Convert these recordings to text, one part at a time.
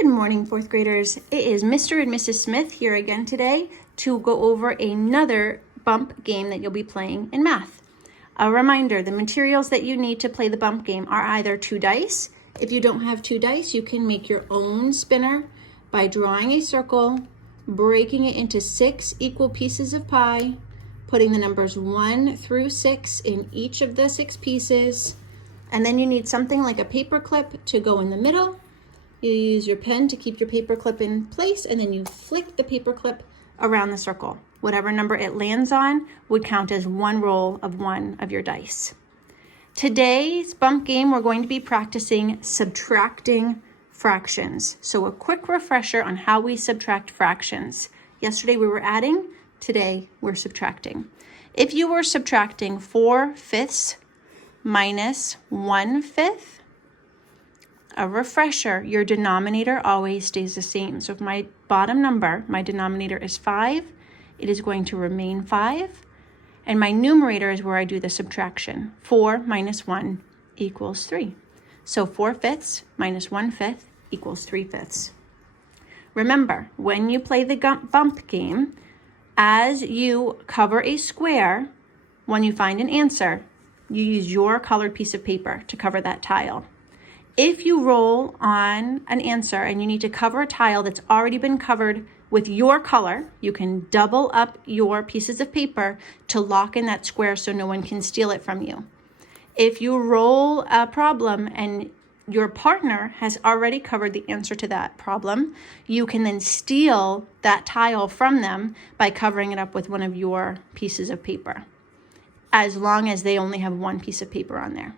Good morning, fourth graders. It is Mr. and Mrs. Smith here again today to go over another bump game that you'll be playing in math. A reminder, the materials that you need to play the bump game are either 2 dice. If you don't have 2 dice, you can make your own spinner by drawing a circle, breaking it into 6 equal pieces of pie, putting the numbers 1 through 6 in each of the 6 pieces, and then you need something like a paper clip to go in the middle. You use your pen to keep your paper clip in place, and then you flick the paper clip around the circle. Whatever number it lands on would count as one roll of one of your dice. Today's bump game, we're going to be practicing subtracting fractions. So a quick refresher on how we subtract fractions. Yesterday we were adding, today we're subtracting. If you were subtracting 4/5 minus 1/5, a refresher, your denominator always stays the same. So if my bottom number, my denominator is 5, it is going to remain 5. And my numerator is where I do the subtraction. 4 minus 1 equals 3. So 4/5 minus 1/5 equals 3/5. Remember, when you play the bump game, as you cover a square, when you find an answer, you use your colored piece of paper to cover that tile. If you roll on an answer and you need to cover a tile that's already been covered with your color, you can double up your pieces of paper to lock in that square so no one can steal it from you. If you roll a problem and your partner has already covered the answer to that problem, you can then steal that tile from them by covering it up with one of your pieces of paper, as long as they only have one piece of paper on there.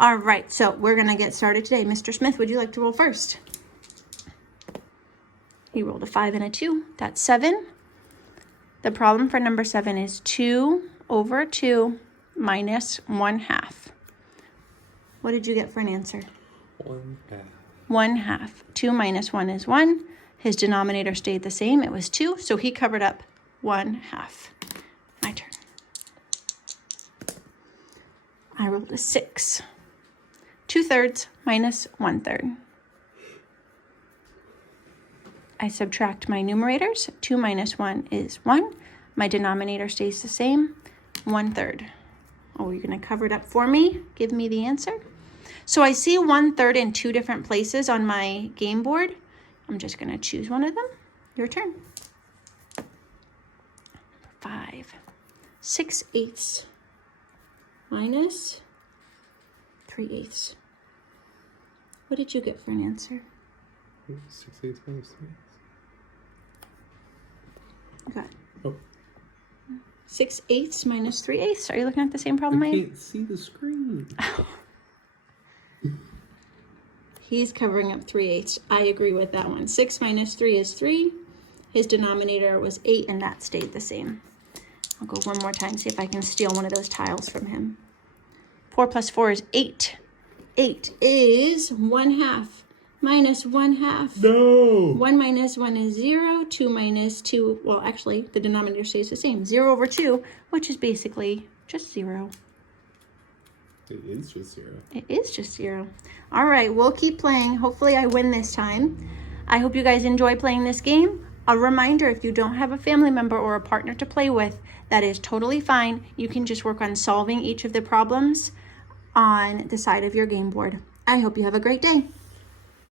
All right, so we're gonna get started today. Mr. Smith, would you like to roll first? You rolled a 5 and a 2, that's 7. The problem for number 7 is 2/2 minus 1/2. What did you get for an answer? 1/2. 1/2. 2 minus 1 is 1. His denominator stayed the same, it was 2, so he covered up 1/2. My turn. I rolled a 6. 2/3 minus 1/3. I subtract my numerators. 2 minus 1 is 1. My denominator stays the same, 1/3. Oh, you're going to cover it up for me? Give me the answer. So I see 1/3 in 2 different places on my game board. I'm just going to choose one of them. Your turn. Number 5. 6/8 minus 3/8. What did you get for an answer? 6/8 minus 3. Okay. Oh. 6/8 minus 3/8. Are you looking at the same problem I can't see the screen. He's covering up 3/8. I agree with that one. 6 minus 3 is 3. His denominator was 8, and that stayed the same. I'll go one more time, see if I can steal one of those tiles from him. 4 plus 4 is 8. 8 is 1/2 minus 1/2. No! 1 minus 1 is 0. 2 minus 2, well, actually, the denominator stays the same. 0/2, which is basically just 0. It is just 0. It is just 0. All right, we'll keep playing. Hopefully I win this time. I hope you guys enjoy playing this game. A reminder, if you don't have a family member or a partner to play with, that is totally fine. You can just work on solving each of the problems on the side of your game board. I hope you have a great day.